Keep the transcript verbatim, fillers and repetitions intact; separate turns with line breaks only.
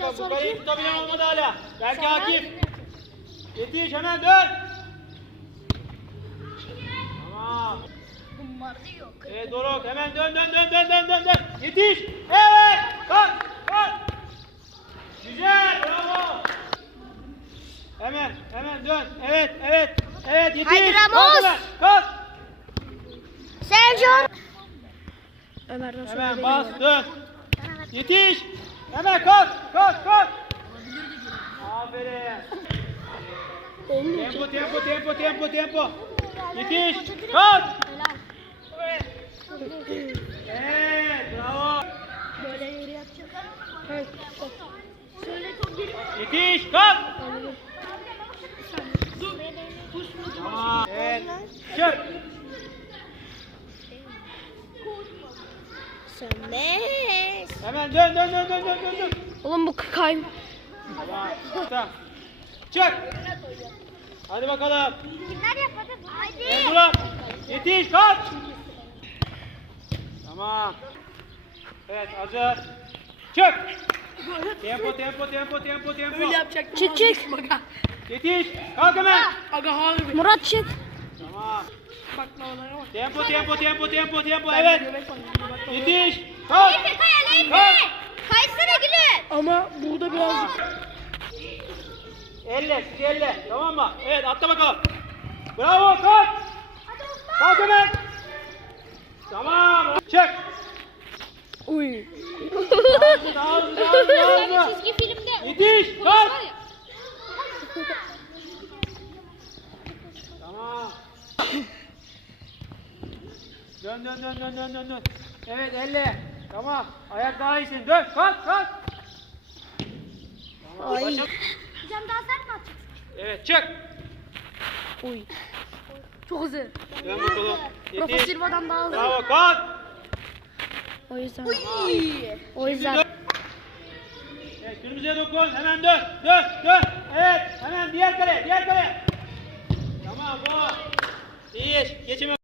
bak bu kaleyi tutabilen olmadı hala. Belki Akif. Yetiş hemen dön. Tamam.
Bunlarda yok.
Evet Doruk hemen dön dön dön dön dön dön dön. Yetiş. Evet. Kalk kalk. Güzel bravo. Hemen hemen dön. Evet evet. Evet yetiş.
Haydi Ramos.
Kalk hemen. Kalk.
Sergio.
Ömer'den sonra
Hemen
benim
bas
var.
dön. Yetiş. Hemen kalk kalk kalk. Aferin. Tempo tempo tempo tempo tempo. Yetiş. Kalk. Evet bravo.
Böyle yeri yapacak. Şöyle top geliyor.
Yetiş kalk. Tamam. Evet. Çık.
Sönmez.
Hemen dön dön dön dön dön dön. dön.
Oğlum bu kayım.
Tamam. Tamam. Çık. Hadi bakalım.
Kimler yapmadı? Haydi.
Emrah. Yetiş kalk. Tamam. Evet hazır. Çık. Tempo tempo tempo tempo tempo.
Öyle yapacaktım.
Çık çık.
Aga.
Yetiş. Kalk hemen.
Aga harbi.
Murat çık.
Tamam.
Baklavalara bak.
Tempo tempo tempo tempo tempo.
Ben
Evet.
göbek var, göbek var.
Yetiş. Kalk.
Efe kay Efe.
Kalk.
Kaysana gülüm.
Ama burada birazcık
Elle, siz elle. Tamam mı? Evet, atla bakalım. Bravo, kalk. Kalk hemen. Tamam. Çık.
Uy.
Daha hızlı, daha hızlı, daha hızlı, daha hızlı.
Çizgi filmde.
Yetiş, kalk. Tamam. Dön, dön, dön, dön, dön, dön, dön. Evet, elle. Tamam. Ayak daha iyisin. Dön, kalk, kalk. Tamam.
Ay.
Başa-
Hocam daha sert mi atacaksın?
Evet, çık.
Uy.
çok hızlı.
Dön bakalım.
Rafa
Yetiş.
Silva'dan daha hızlı.
Bravo, kalk.
O yüzden.
İyi.
O yüzden.
Evet, kırmızıya dokun. Hemen dön. Dön. Dön. Evet. Hemen diğer kale. Diğer kale. Tamam bu. İyi. Geçime.